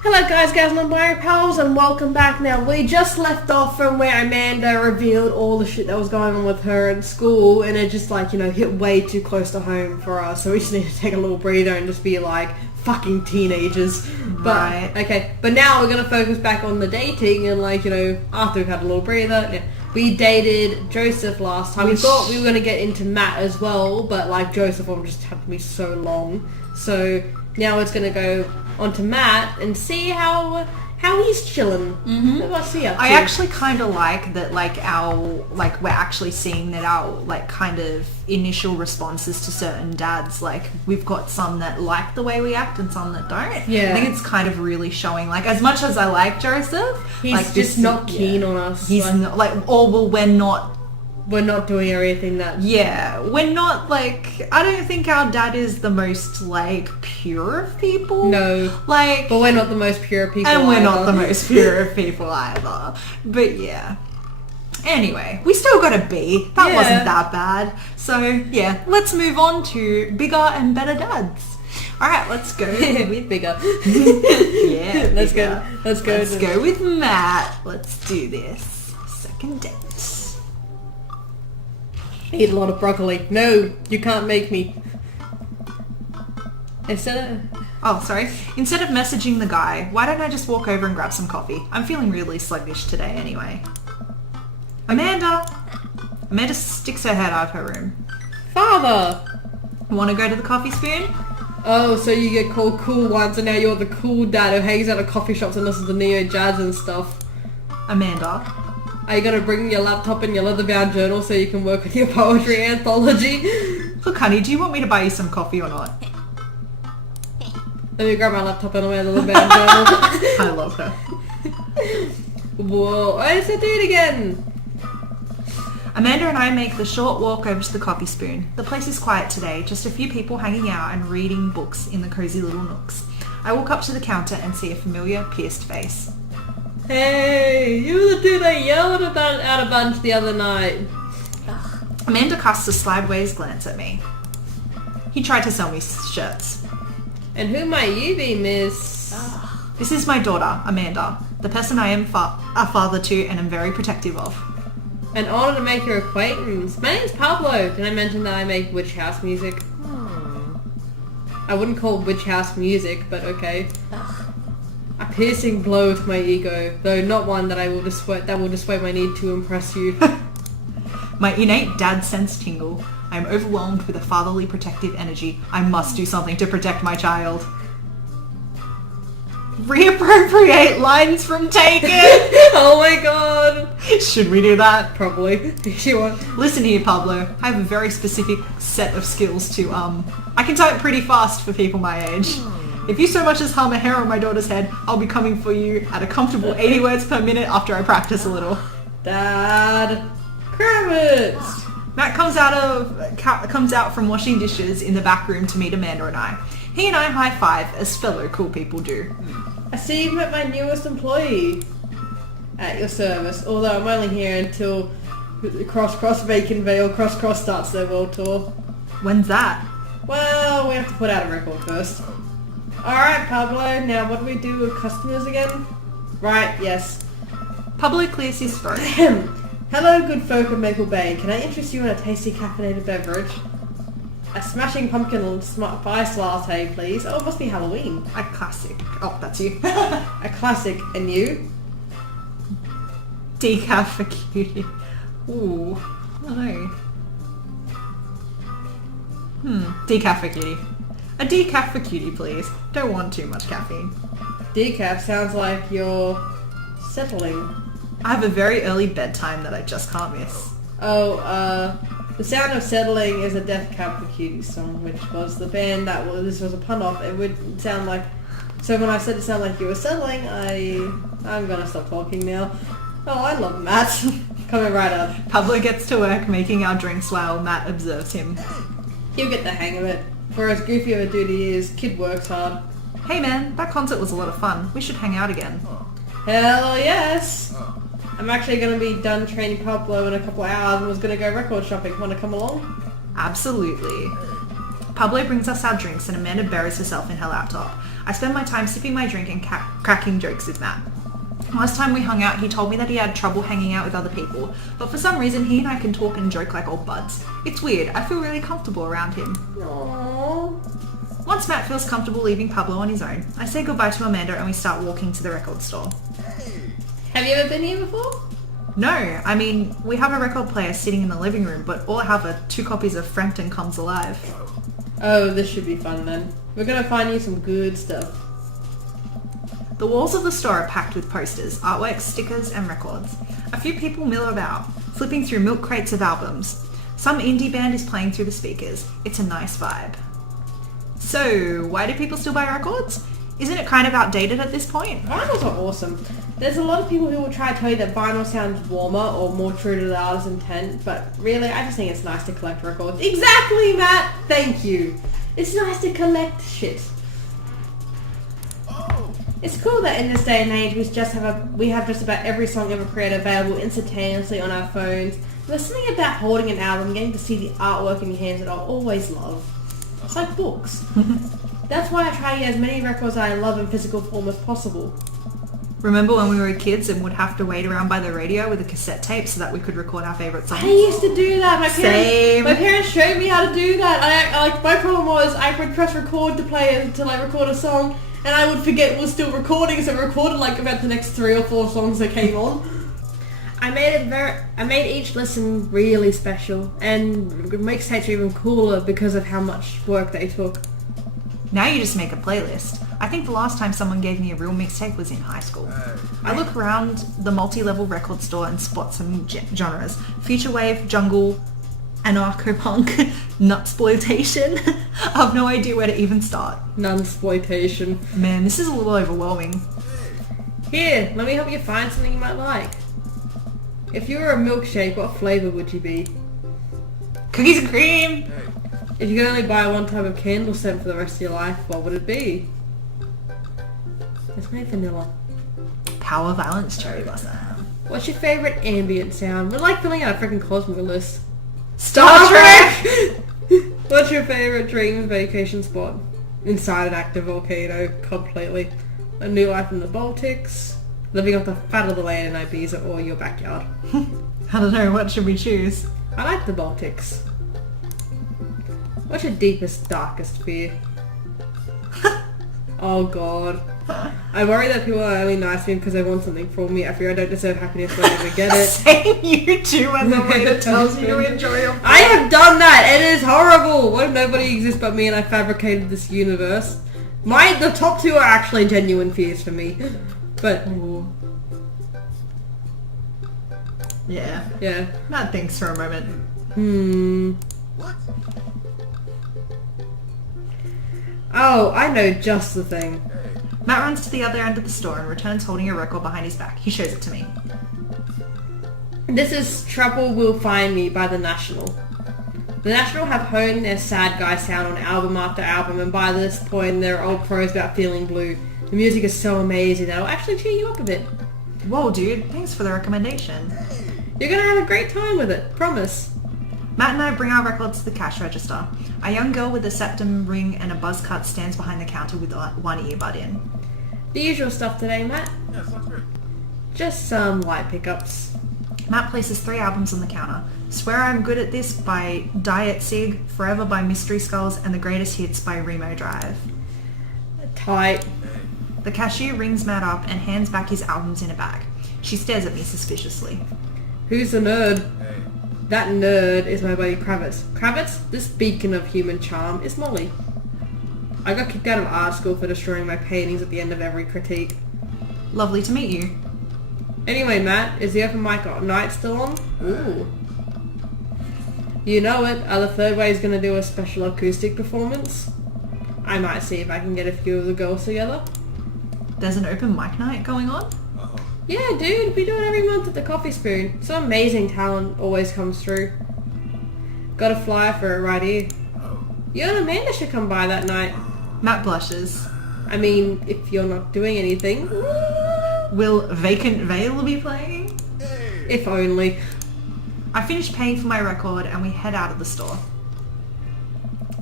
Hello guys, gals, and my pals, and welcome back. Now, we just left off from where Amanda revealed all the shit that was going on with her in school, and it just, like, hit way too close to home for us, so we just need to take a little breather and just be like, fucking teenagers. Right. But, okay, but now we're going to focus back on the dating, and, like, after we've had a little breather, we dated Joseph last time. We thought we were going to get into Matt as well, but, like, Joseph will just have to be so long, so now it's going to go on to Matt and see how he's chilling. Mm-hmm. What's he up to? I actually kind of like that, we're actually seeing that our, kind of initial responses to certain dads, we've got some that like the way we act and some that don't. Yeah. I think it's kind of really showing, as much as I like Joseph, he's just not keen on us. He's not, we're not doing everything that... Yeah, we're not, I don't think our dad is the most, pure of people. No. But we're not the most pure people and we're either. not the most pure of people either. But, yeah. Anyway, we still got a B. That wasn't that bad. So, yeah, let's move on to bigger and better dads. Alright, let's go. With bigger. Yeah, Let's bigger. go. Let's go with Matt. Let's do this. Second date. I eat a lot of broccoli. No, you can't make me. Instead of messaging the guy, why don't I just walk over and grab some coffee? I'm feeling really sluggish today anyway. Amanda sticks her head out of her room. Father! Want to go to the coffee spoon? Oh, so you get called cool once and now you're the cool dad who hangs out at coffee shops and listens to neo jazz and stuff. Amanda. Are you going to bring your laptop and your leather-bound journal so you can work with your poetry anthology? Look, honey, do you want me to buy you some coffee or not? Let me grab my laptop and my leather-bound journal. I love her. Whoa, I said do it again. Amanda and I make the short walk over to the coffee spoon. The place is quiet today, just a few people hanging out and reading books in the cozy little nooks. I walk up to the counter and see a familiar, pierced face. Hey, you were the dude I yelled about at a bunch the other night. Amanda casts a sideways glance at me. He tried to sell me shirts. And who might you be, miss? This is my daughter, Amanda, the person I am a father to and am very protective of. An honor to make your acquaintance. My name's Pablo. Can I mention that I make witch house music? I wouldn't call witch house music, but okay. A piercing blow to my ego, though not one that will dissuade my need to impress you. My innate dad sense tingle. I am overwhelmed with a fatherly protective energy. I must do something to protect my child. Reappropriate lines from Taken! Oh my god! Should we do that? Probably. Listen here, Pablo. I have a very specific set of skills to, I can type pretty fast for people my age. If you so much as harm a hair on my daughter's head, I'll be coming for you at a comfortable 80 words per minute after I practice a little. Dad. Kravtiz. Matt comes out from washing dishes in the back room to meet Amanda and I. He and I high-five as fellow cool people do. I see you met my newest employee at your service, although I'm only here until Cross Bacon Vale Cross starts their world tour. When's that? Well, we have to put out a record first. Alright, Pablo, now what do we do with customers again? Right, yes. Pablo clears his throat. Hello, good folk of Maple Bay. Can I interest you in a tasty caffeinated beverage? A smashing pumpkin spice latte, please. Oh, it must be Halloween. A classic. Oh, that's you. A classic. And you? Decaf for cutie. Ooh. No. Decaf for cutie. A decaf for cutie, please. Don't want too much caffeine. Decaf sounds like you're settling. I have a very early bedtime that I just can't miss. Oh, The Sound of Settling is a Death Cab for Cutie song, which was the band this was a pun off. It would sound like... So when I said it sounded like you were settling, I'm gonna stop talking now. Oh, I love Matt. Coming right up. Pablo gets to work making our drinks while Matt observes him. He'll get the hang of it. For as goofy of a dude he is, kid works hard. Hey man, that concert was a lot of fun. We should hang out again. Hell yes! I'm actually going to be done training Pablo in a couple of hours and was going to go record shopping. Want to come along? Absolutely. Pablo brings us our drinks and Amanda buries herself in her laptop. I spend my time sipping my drink and cracking jokes with Matt. Last time we hung out, he told me that he had trouble hanging out with other people, but for some reason he and I can talk and joke like old buds. It's weird. I feel really comfortable around him. Aww. Once Matt feels comfortable leaving Pablo on his own, I say goodbye to Amanda and we start walking to the record store. Have you ever been here before? No, I mean, we have a record player sitting in the living room, but all I have are 2 copies of Frampton Comes Alive. Oh, this should be fun then. We're gonna find you some good stuff. The walls of the store are packed with posters, artwork, stickers and records. A few people mill about, flipping through milk crates of albums. Some indie band is playing through the speakers. It's a nice vibe. So, why do people still buy records? Isn't it kind of outdated at this point? Vinyls are awesome. There's a lot of people who will try to tell you that vinyl sounds warmer or more true to the artist's intent, but really, I just think it's nice to collect records. Exactly, Matt! Thank you. It's nice to collect shit. It's cool that in this day and age we have just about every song ever created available instantaneously on our phones. There's something about holding an album, getting to see the artwork in your hands that I'll always love. It's like books. That's why I try to get as many records that I love in physical form as possible. Remember when we were kids and would have to wait around by the radio with a cassette tape so that we could record our favourite songs? I used to do that. My parents showed me how to do that. My problem was I would press record to record a song, and I would forget it was still recording, so I recorded like about the next 3 or 4 songs that came on. I made each listen really special, and mixtapes are even cooler because of how much work they took. Now you just make a playlist. I think the last time someone gave me a real mixtape was in high school. I look around the multi-level record store and spot some genres. Future wave, jungle, anarcho-punk, nutsploitation. I have no idea where to even start. Nunsploitation. Man, this is a little overwhelming. Here, let me help you find something you might like. If you were a milkshake, what flavour would you be? Cookies and cream! If you could only buy one type of candle scent for the rest of your life, what would it be? It's made vanilla. Power Violence Cherry Blossom. What's your favourite ambient sound? We're like filling out a freaking Cosmo list. Star Trek! What's your favourite dream vacation spot? Inside an active volcano, completely. A new life in the Baltics. Living off the fat of the land in Ibiza or your backyard. I don't know, what should we choose? I like the Baltics. What's your deepest, darkest fear? Oh god. I worry that people are only nice to me because they want something from me. I fear I don't deserve happiness when I never get it. Saying you too as a way that tells you to enjoy your food. I have done that! It is horrible! What if nobody exists but me and I fabricated this universe? The top 2 are actually genuine fears for me. But... Ooh. Yeah. Yeah. Matt thinks for a moment. What? Oh, I know just the thing. Matt runs to the other end of the store and returns holding a record behind his back. He shows it to me. This is Trouble Will Find Me by The National. The National have honed their sad guy sound on album after album, and by this point they're old pros about feeling blue. The music is so amazing that it'll actually cheer you up a bit. Whoa dude, thanks for the recommendation. You're gonna have a great time with it, promise. Matt and I bring our records to the cash register. A young girl with a septum ring and a buzz cut stands behind the counter with one earbud in. The usual stuff today, Matt. Yeah, sounds great. Just some light pickups. Matt places 3 albums on the counter. Swear I'm Good at This by Diet Sig, Forever by Mystery Skulls, and The Greatest Hits by Remo Drive. Tight. The cashier rings Matt up and hands back his albums in a bag. She stares at me suspiciously. Who's the nerd? Hey. That nerd is my buddy Kravtiz. Kravtiz, this beacon of human charm, is Molly. I got kicked out of art school for destroying my paintings at the end of every critique. Lovely to meet you. Anyway, Matt, is the open mic night still on? Ooh. You know it. Are the Third Ways going to do a special acoustic performance? I might see if I can get a few of the girls together. There's an open mic night going on? Uh-oh. Yeah, dude, we do it every month at the Coffee Spoon. Some amazing talent always comes through. Got a flyer for it right here. Oh. You and Amanda should come by that night. Matt blushes. I mean, if you're not doing anything. Will Vacant Veil be playing? Hey. If only. I finish paying for my record and we head out of the store.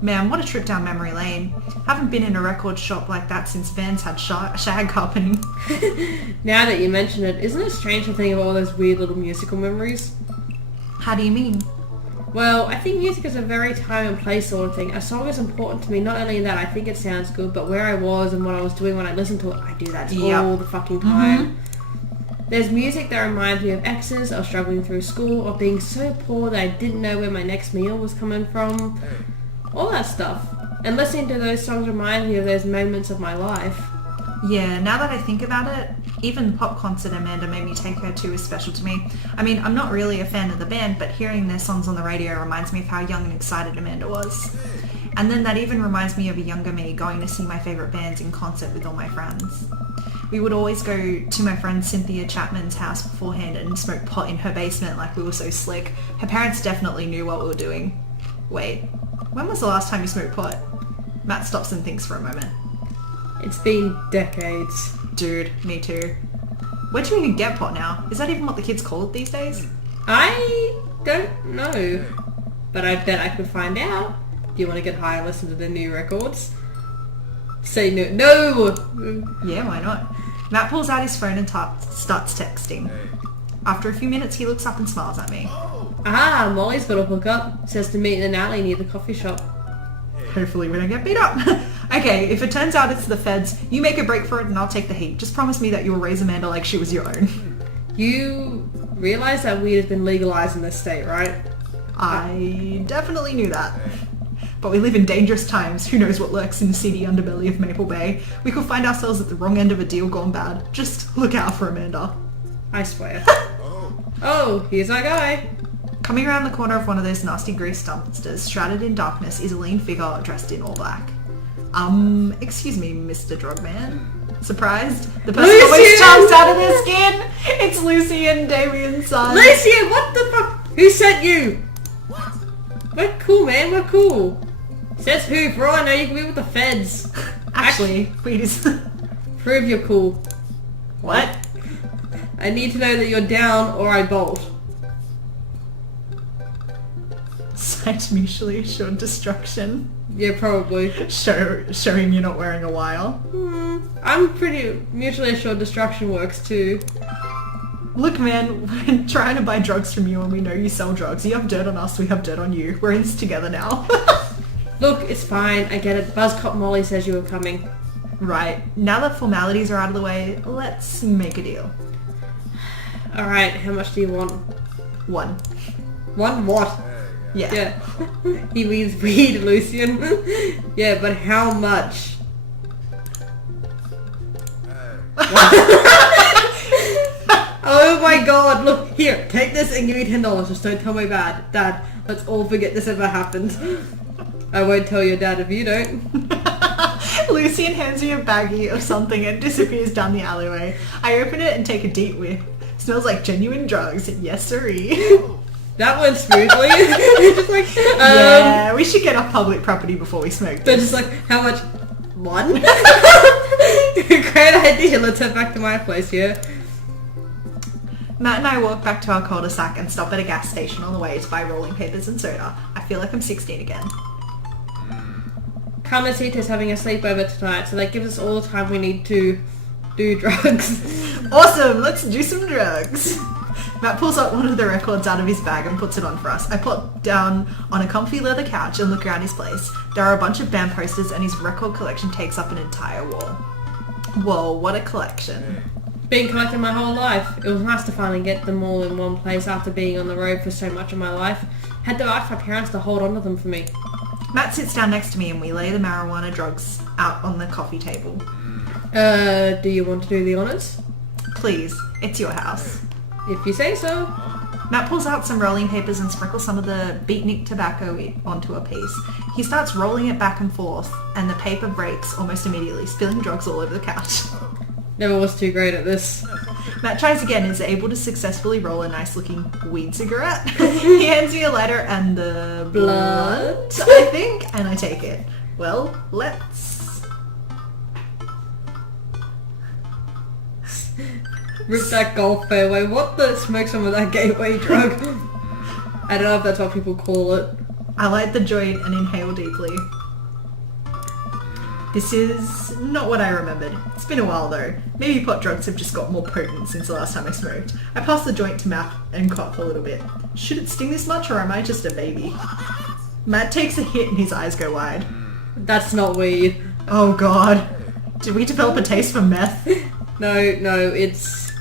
Man, what a trip down memory lane. Haven't been in a record shop like that since Vans had shag carpeting. Now that you mention it, isn't it strange to think of all those weird little musical memories? How do you mean? Well, I think music is a very time and place sort of thing. A song is important to me, not only that I think it sounds good, but where I was and what I was doing when I listened to it, I do that all the fucking time. There's music that reminds me of exes, or struggling through school, or being so poor that I didn't know where my next meal was coming from. All that stuff. And listening to those songs reminds me of those moments of my life. Yeah, now that I think about it, even the pop concert Amanda made me take her to is special to me. I mean, I'm not really a fan of the band, but hearing their songs on the radio reminds me of how young and excited Amanda was. And then that even reminds me of a younger me going to see my favourite bands in concert with all my friends. We would always go to my friend Cynthia Chapman's house beforehand and smoke pot in her basement like we were so slick. Her parents definitely knew what we were doing. Wait, when was the last time you smoked pot? Matt stops and thinks for a moment. It's been decades. Dude, me too. Where'd you even get pot now? Is that even what the kids call it these days? I don't know. But I bet I could find out. Do you want to get high and listen to the new records? Say no. No! Yeah, why not? Matt pulls out his phone and starts texting. After a few minutes, he looks up and smiles at me. Ah, Molly's got a hookup. Says to meet in an alley near the coffee shop. Hopefully we don't get beat up. Okay, if it turns out it's the feds, you make a break for it and I'll take the heat. Just promise me that you'll raise Amanda like she was your own. You realise that weed has been legalised in this state, right? I definitely knew that. But we live in dangerous times. Who knows what lurks in the seedy underbelly of Maple Bay. We could find ourselves at the wrong end of a deal gone bad. Just look out for Amanda. I swear. Oh, here's our guy. Coming around the corner of one of those nasty grease dumpsters, shrouded in darkness, is a lean figure dressed in all black. Excuse me, Mr. Drugman. Surprised? The person Lucian! always jumps out of their skin! It's Lucian, Damien's son. Lucian, what the fuck? Who sent you? What? We're cool, man. We're cool. Says who? For all I know, you can be with the feds. Actually, please. Prove you're cool. What? I need to know that you're down or I bolt. Sight mutually assured destruction. Yeah, probably. Showing you're not wearing a wire. I'm pretty mutually assured destruction works too. Look, man, we're trying to buy drugs from you and we know you sell drugs. You have dirt on us, we have dirt on you. We're in this together now. Look, it's fine. I get it. Buzzcop Molly says you were coming. Right. Now that formalities are out of the way, let's make a deal. Alright, how much do you want? One. One what? Yeah. Yeah. He means weed, Lucian. Yeah, but how much? Oh my god, look, here, take this and give me $10. Just don't tell my dad. Let's all forget this ever happened. I won't tell your dad if you don't. Lucian hands me a baggie of something and disappears down the alleyway. I open it and take a deep whiff. Smells like genuine drugs. Yes, sirree. That went smoothly. Just like, yeah, we should get off public property before we smoke They're this. just like, how much? One? Great idea. Let's head back to my place here. Matt and I walk back to our cul-de-sac and stop at a gas station on the way to buy rolling papers and soda. I feel like I'm 16 again. Carmencita's having a sleepover tonight, so that gives us all the time we need to do drugs. Awesome, let's do some drugs. Matt pulls up one of the records out of his bag and puts it on for us. I plop down on a comfy leather couch and look around his place. There are a bunch of band posters and his record collection takes up an entire wall. Whoa, what a collection. Been collecting my whole life. It was nice to finally get them all in one place after being on the road for so much of my life. Had to ask my parents to hold on to them for me. Matt sits down next to me and we lay the marijuana drugs out on the coffee table. Do you want to do the honours? Please, it's your house. If you say so. Matt pulls out some rolling papers and sprinkles some of the beatnik tobacco onto a piece. He starts rolling it back and forth and the paper breaks almost immediately, spilling drugs all over the couch. Never was too great at this. Matt tries again and is able to successfully roll a nice looking weed cigarette. He hands me a lighter and the Blood? I think, and I take it. Well, let's... Rip that golf fairway. What the smoke some of that gateway drug? I don't know if that's what people call it. I light the joint and inhale deeply. This is not what I remembered. It's been a while though. Maybe pot drugs have just got more potent since the last time I smoked. I pass the joint to Matt and cough a little bit. Should it sting this much or am I just a baby? Matt takes a hit and his eyes go wide. That's not weed. Oh god. Did we develop a taste for meth? No, it's...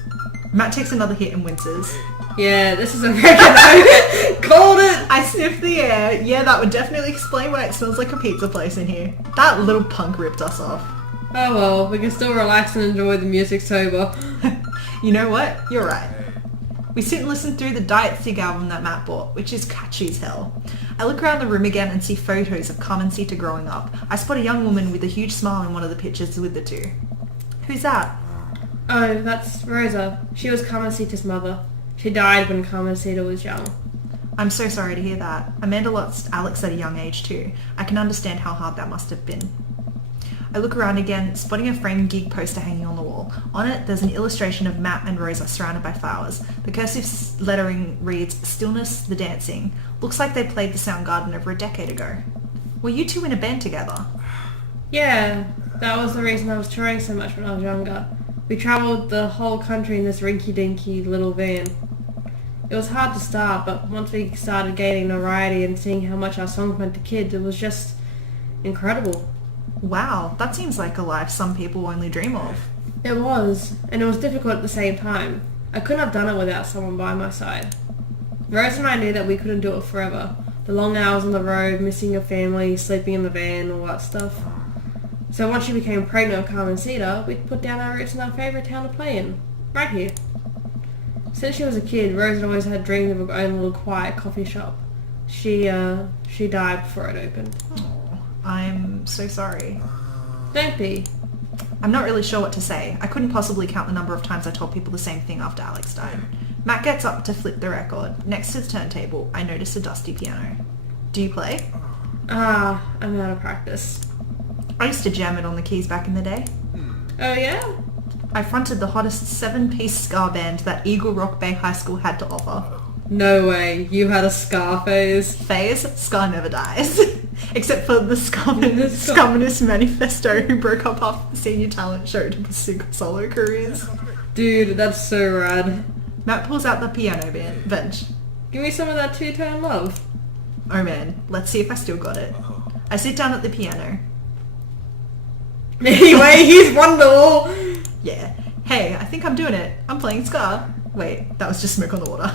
Matt takes another hit and winces. Yeah, this is oregano. Called it! I sniff the air. Yeah, that would definitely explain why it smells like a pizza place in here. That little punk ripped us off. Oh well, we can still relax and enjoy the music sober. You know what? You're right. We sit and listen through the Diet Sig album that Matt bought, which is catchy as hell. I look around the room again and see photos of Carmencita growing up. I spot a young woman with a huge smile in one of the pictures with the two. Who's that? Oh, that's Rosa. She was Carmencita's mother. She died when Carmencita was young. I'm so sorry to hear that. Amanda lost Alex at a young age too. I can understand how hard that must have been. I look around again, spotting a framed gig poster hanging on the wall. On it, there's an illustration of Matt and Rosa surrounded by flowers. The cursive lettering reads, "Stillness, the Dancing." Looks like they played the Soundgarden over a decade ago. Were you two in a band together? Yeah, that was the reason I was touring so much when I was younger. We travelled the whole country in this rinky-dinky little van. It was hard to start, but once we started gaining notoriety and seeing how much our songs meant to kids, it was just incredible. Wow, that seems like a life some people only dream of. It was, and it was difficult at the same time. I couldn't have done it without someone by my side. Rose and I knew that we couldn't do it forever. The long hours on the road, missing your family, sleeping in the van, all that stuff. So once she became pregnant with Carmencita, we put down our roots in our favourite town to play in, right here. Since she was a kid, Rose had always had dreams of her own little quiet coffee shop. She died before it opened. Oh, I'm so sorry. Don't be. I'm not really sure what to say. I couldn't possibly count the number of times I told people the same thing after Alex died. Matt gets up to flip the record. Next to the turntable, I notice a dusty piano. Do you play? I'm out of practice. I used to jam it on the keys back in the day. Oh yeah? I fronted the hottest 7-piece ska band that Eagle Rock Bay High School had to offer. No way, you had a scar phase. Phase? Ska never dies. Except for the Scumminist Manifesto who broke up after the senior talent show to pursue solo careers. Dude, that's so rad. Matt pulls out the piano bench. Give me some of that two-tone love. Oh man, let's see if I still got it. I sit down at the piano. Anyway, he's wonderful. Yeah. Hey, I think I'm doing it. I'm playing ska. Wait, that was just smoke on the water.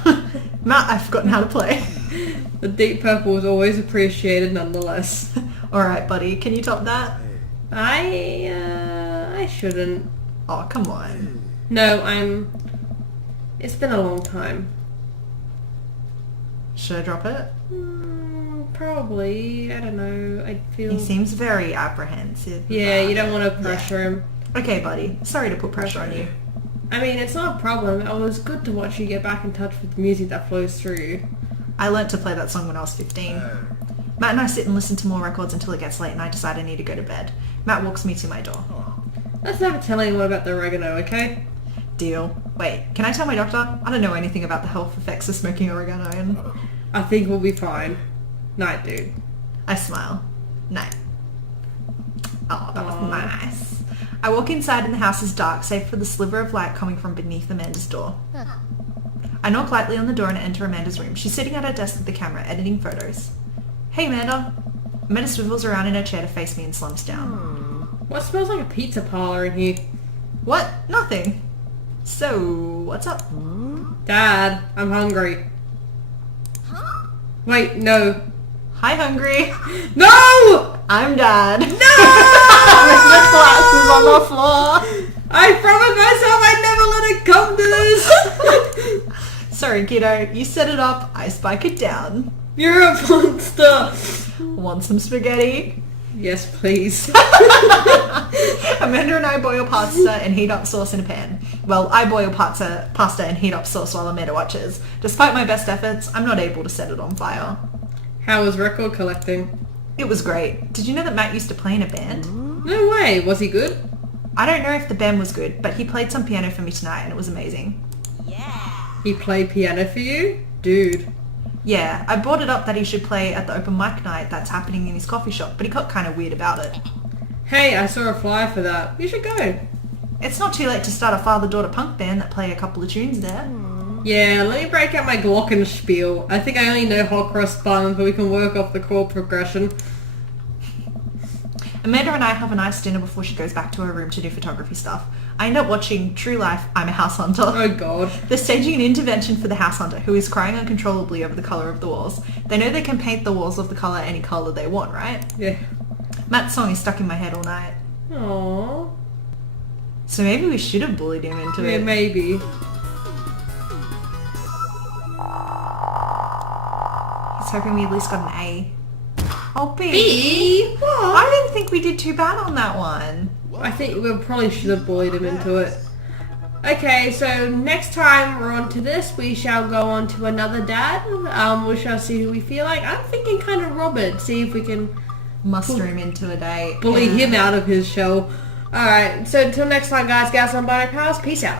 Matt, I've forgotten how to play. The deep purple is always appreciated nonetheless. Alright, buddy, can you top that? I shouldn't. Oh, come on. No, it's been a long time. Should I drop it? Probably. I don't know. I feel... He seems very apprehensive. Yeah, you don't want to pressure him. Okay, buddy. Sorry to put pressure on you. I mean, it's not a problem. It was good to watch you get back in touch with the music that flows through you. I learnt to play that song when I was 15. Matt and I sit and listen to more records until it gets late and I decide I need to go to bed. Matt walks me to my door. Let's never tell anyone about the oregano, okay? Deal. Wait, can I tell my doctor? I don't know anything about the health effects of smoking oregano and... I think we'll be fine. Night, dude. I smile. Night. Oh, that was nice. I walk inside and the house is dark, save for the sliver of light coming from beneath Amanda's door. I knock lightly on the door and enter Amanda's room. She's sitting at her desk with the camera, editing photos. Hey, Amanda. Amanda swivels around in her chair to face me and slumps down. What smells like a pizza parlor in here? What? Nothing. So, what's up? Dad, I'm hungry. Wait, no. Hi, hungry. No! I'm Dad. No! With the glasses on the floor. I promised myself I'd never let it come to this. Sorry, kiddo. You set it up, I spike it down. You're a monster. Want some spaghetti? Yes, please. Amanda and I boil pasta and heat up sauce in a pan. Well, I boil pasta and heat up sauce while Amanda watches. Despite my best efforts, I'm not able to set it on fire. How was record collecting? It was great. Did you know that Matt used to play in a band? No way. Was he good? I don't know if the band was good, but he played some piano for me tonight and it was amazing. He played piano for you? Dude. Yeah, I brought it up that he should play at the open mic night that's happening in his coffee shop, but he got kind of weird about it. Hey, I saw a flyer for that. You should go. It's not too late to start a father-daughter punk band that play a couple of tunes there. Yeah, let me break out my glockenspiel. I think I only know hot cross buns, but we can work off the chord progression. Amanda and I have a nice dinner before she goes back to her room to do photography stuff. I end up watching True Life, I'm a House Hunter. Oh god. They're staging an intervention for the house hunter, who is crying uncontrollably over the colour of the walls. They know they can paint the walls of the colour any colour they want, right? Yeah. Matt's song is stuck in my head all night. Aww. So maybe we should have bullied him into Yeah, it. maybe. He's hoping we at least got an A. Oh, B. B? What? I didn't think we did too bad on that one. I think we probably should have bullied him into it. Okay, so next time we're on to this, we shall go on to another dad. We shall see who we feel like. I'm thinking kind of Robert. See if we can Muster him into a date. bully him out of his shell. Alright, so until next time, guys, gals, and Bino Pals, peace out.